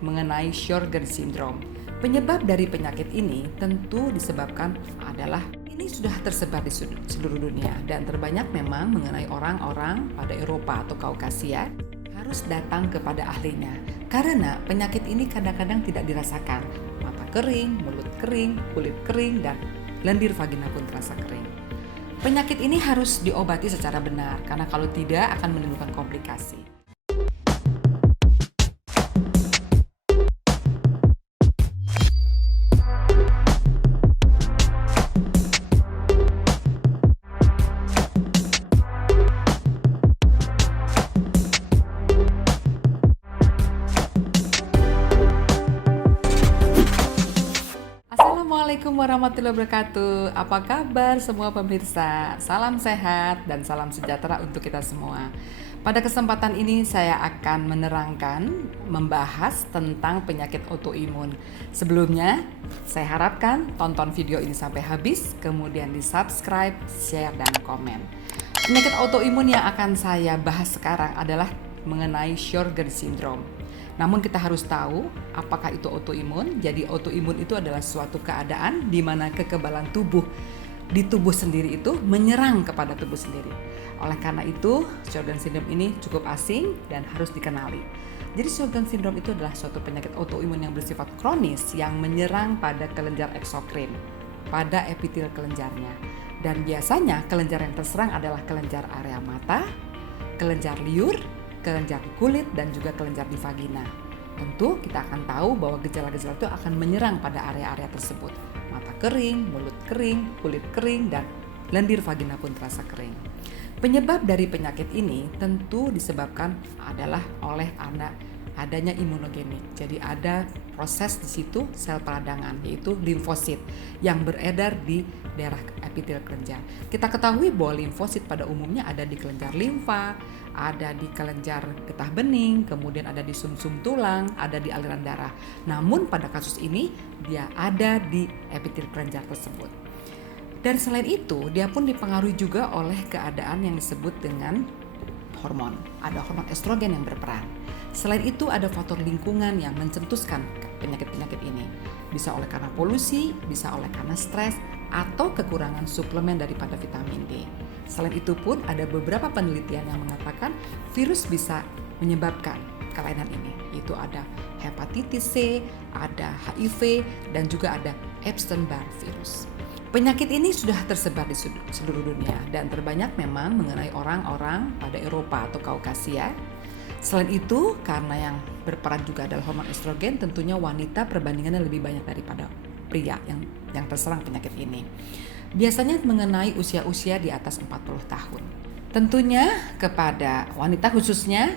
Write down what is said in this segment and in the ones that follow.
mengenai Sjögren syndrome. Penyebab dari penyakit ini tentu disebabkan adalah ini sudah tersebar di seluruh dunia dan terbanyak memang mengenai orang-orang pada Eropa atau Kaukasia harus datang kepada ahlinya karena penyakit ini kadang-kadang tidak dirasakan. Mata kering, mulut kering, kulit kering, dan lendir vagina pun terasa kering. Penyakit ini harus diobati secara benar karena kalau tidak akan menimbulkan komplikasi. Assalamualaikum warahmatullahi wabarakatuh. Apa kabar semua pemirsa? Salam sehat dan salam sejahtera untuk kita semua. Pada kesempatan ini saya akan membahas tentang penyakit autoimun. Sebelumnya, saya harapkan tonton video ini sampai habis, kemudian di-subscribe, share, dan komen. Penyakit autoimun yang akan saya bahas sekarang adalah mengenai Sjögren syndrome. Namun kita harus tahu apakah itu autoimun. Jadi autoimun itu adalah suatu keadaan di mana kekebalan tubuh di tubuh sendiri itu menyerang kepada tubuh sendiri. Oleh karena itu, Sjögren syndrome ini cukup asing dan harus dikenali. Jadi Sjögren syndrome itu adalah suatu penyakit autoimun yang bersifat kronis yang menyerang pada kelenjar eksokrin, pada epitel kelenjarnya. Dan biasanya kelenjar yang terserang adalah kelenjar area mata, kelenjar liur, kelenjar di kulit, dan juga kelenjar di vagina. Tentu kita akan tahu bahwa gejala-gejala itu akan menyerang pada area-area tersebut. Mata kering, mulut kering, kulit kering, dan lendir vagina pun terasa kering. Penyebab dari penyakit ini tentu disebabkan adalah oleh adanya imunogenik. Jadi ada proses di situ sel peradangan, yaitu limfosit yang beredar di daerah epitel kelenjar. Kita ketahui bahwa limfosit pada umumnya ada di kelenjar limfa, ada di kelenjar getah bening, kemudian ada di sumsum tulang, ada di aliran darah. Namun pada kasus ini dia ada di epitel kelenjar tersebut. Dan selain itu, dia pun dipengaruhi juga oleh keadaan yang disebut dengan hormon. Ada hormon estrogen yang berperan. Selain itu ada faktor lingkungan yang mencetuskan penyakit-penyakit ini. Bisa oleh karena polusi, bisa oleh karena stres, atau kekurangan suplemen daripada vitamin D. Selain itu pun ada beberapa penelitian yang mengatakan virus bisa menyebabkan kelainan ini. Yaitu ada hepatitis C, ada HIV, dan juga ada Epstein-Barr virus. Penyakit ini sudah tersebar di seluruh dunia dan terbanyak memang mengenai orang-orang pada Eropa atau Kaukasia. Selain itu, karena yang berperan juga adalah hormon estrogen, tentunya wanita perbandingannya lebih banyak daripada pria yang terserang penyakit ini. Biasanya mengenai usia-usia di atas 40 tahun. Tentunya kepada wanita khususnya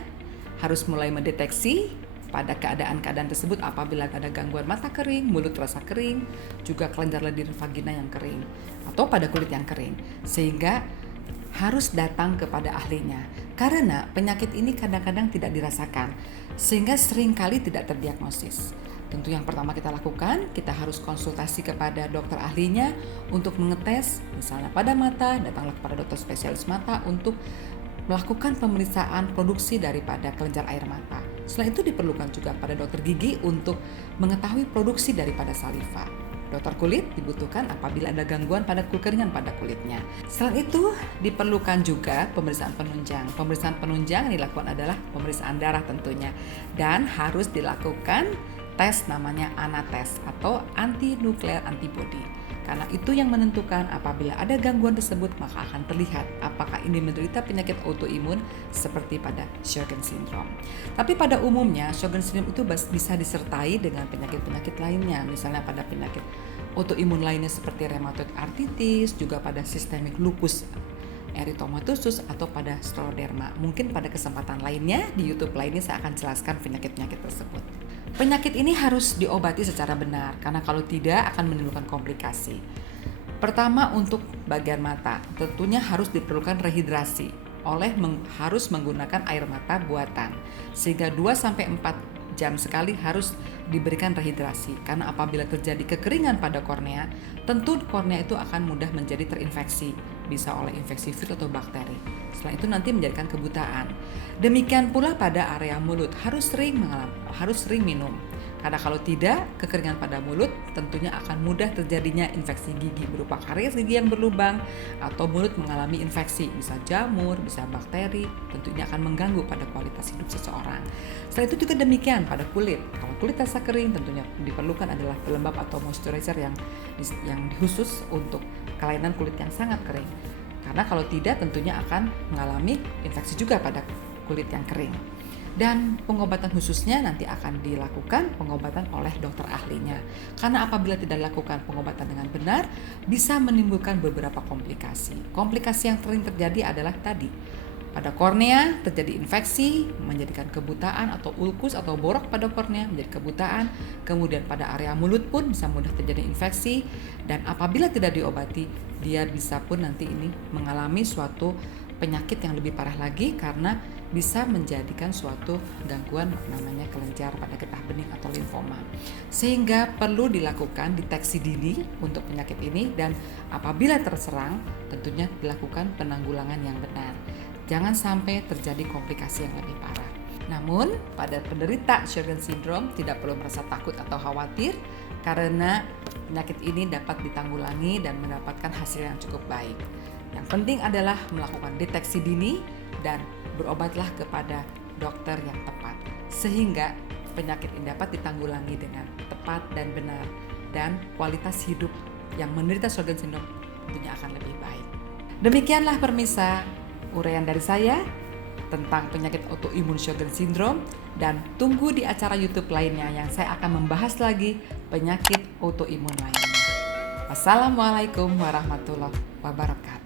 harus mulai mendeteksi pada keadaan-keadaan tersebut apabila ada gangguan mata kering, mulut terasa kering, juga kelenjar lendir vagina yang kering, atau pada kulit yang kering. Sehingga harus datang kepada ahlinya karena penyakit ini kadang-kadang tidak dirasakan sehingga seringkali tidak terdiagnosis. Tentu yang pertama kita lakukan, kita harus konsultasi kepada dokter ahlinya untuk mengetes, misalnya pada mata, datanglah kepada dokter spesialis mata untuk melakukan pemeriksaan produksi daripada kelenjar air mata. Selain itu diperlukan juga pada dokter gigi untuk mengetahui produksi daripada saliva. Dokter kulit dibutuhkan apabila ada gangguan pada kekeringan pada kulitnya. Selain itu diperlukan juga pemeriksaan penunjang. Pemeriksaan penunjang yang dilakukan adalah pemeriksaan darah tentunya dan harus dilakukan tes namanya ANA-tes atau anti-nuclear antibody. Karena itu yang menentukan apabila ada gangguan tersebut maka akan terlihat apakah ini menderita penyakit autoimun seperti pada Sjögren syndrome. Tapi pada umumnya Sjögren syndrome itu bisa disertai dengan penyakit-penyakit lainnya, misalnya pada penyakit autoimun lainnya seperti rheumatoid arthritis, juga pada systemic lupus erythematosus atau pada scleroderma. Mungkin pada kesempatan lainnya di YouTube lainnya saya akan jelaskan penyakit-penyakit tersebut. Penyakit ini harus diobati secara benar karena kalau tidak akan menimbulkan komplikasi. Pertama, untuk bagian mata, tentunya harus diperlukan rehidrasi harus menggunakan air mata buatan. Sehingga 2-4 jam sekali harus diberikan rehidrasi karena apabila terjadi kekeringan pada kornea, tentu kornea itu akan mudah menjadi terinfeksi bisa oleh infeksi virus atau bakteri. Setelah itu nanti menjadikan kebutaan. Demikian pula pada area mulut, harus sering minum. Karena kalau tidak, kekeringan pada mulut tentunya akan mudah terjadinya infeksi gigi berupa karies gigi yang berlubang atau mulut mengalami infeksi, bisa jamur, bisa bakteri, tentunya akan mengganggu pada kualitas hidup seseorang. Selain itu juga demikian pada kulit. Kalau kulit terasa kering, tentunya diperlukan adalah pelembab atau moisturizer yang khusus untuk kelainan kulit yang sangat kering. Karena kalau tidak tentunya akan mengalami infeksi juga pada kulit yang kering. Dan pengobatan khususnya nanti akan dilakukan pengobatan oleh dokter ahlinya. Karena apabila tidak dilakukan pengobatan dengan benar, bisa menimbulkan beberapa komplikasi. Komplikasi yang sering terjadi adalah tadi, pada kornea terjadi infeksi, menjadikan kebutaan atau ulkus atau borok pada kornea menjadi kebutaan. Kemudian pada area mulut pun bisa mudah terjadi infeksi. Dan apabila tidak diobati, dia bisa pun nanti ini mengalami suatu penyakit yang lebih parah lagi karena bisa menjadikan suatu gangguan namanya kelenjar pada getah bening atau limfoma. Sehingga perlu dilakukan deteksi dini untuk penyakit ini dan apabila terserang tentunya dilakukan penanggulangan yang benar. Jangan sampai terjadi komplikasi yang lebih parah. Namun pada penderita Sjogren syndrome tidak perlu merasa takut atau khawatir karena penyakit ini dapat ditanggulangi dan mendapatkan hasil yang cukup baik. Yang penting adalah melakukan deteksi dini dan berobatlah kepada dokter yang tepat sehingga penyakit ini dapat ditanggulangi dengan tepat dan benar dan kualitas hidup yang menderita Sjogren syndrome tentunya akan lebih baik. Demikianlah permisa uraian dari saya tentang penyakit autoimun Sjogren syndrome dan tunggu di acara YouTube lainnya yang saya akan membahas lagi penyakit autoimun lainnya. Wassalamualaikum warahmatullahi wabarakatuh.